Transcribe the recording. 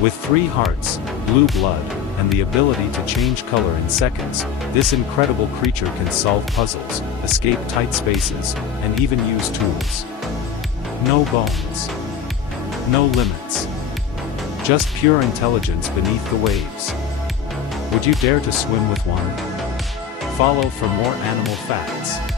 With 3 hearts, blue blood, and the ability to change color in seconds, this incredible creature can solve puzzles, escape tight spaces, and even use tools. No bones. No limits. Just pure intelligence beneath the waves. Would you dare to swim with one? Follow for more animal facts.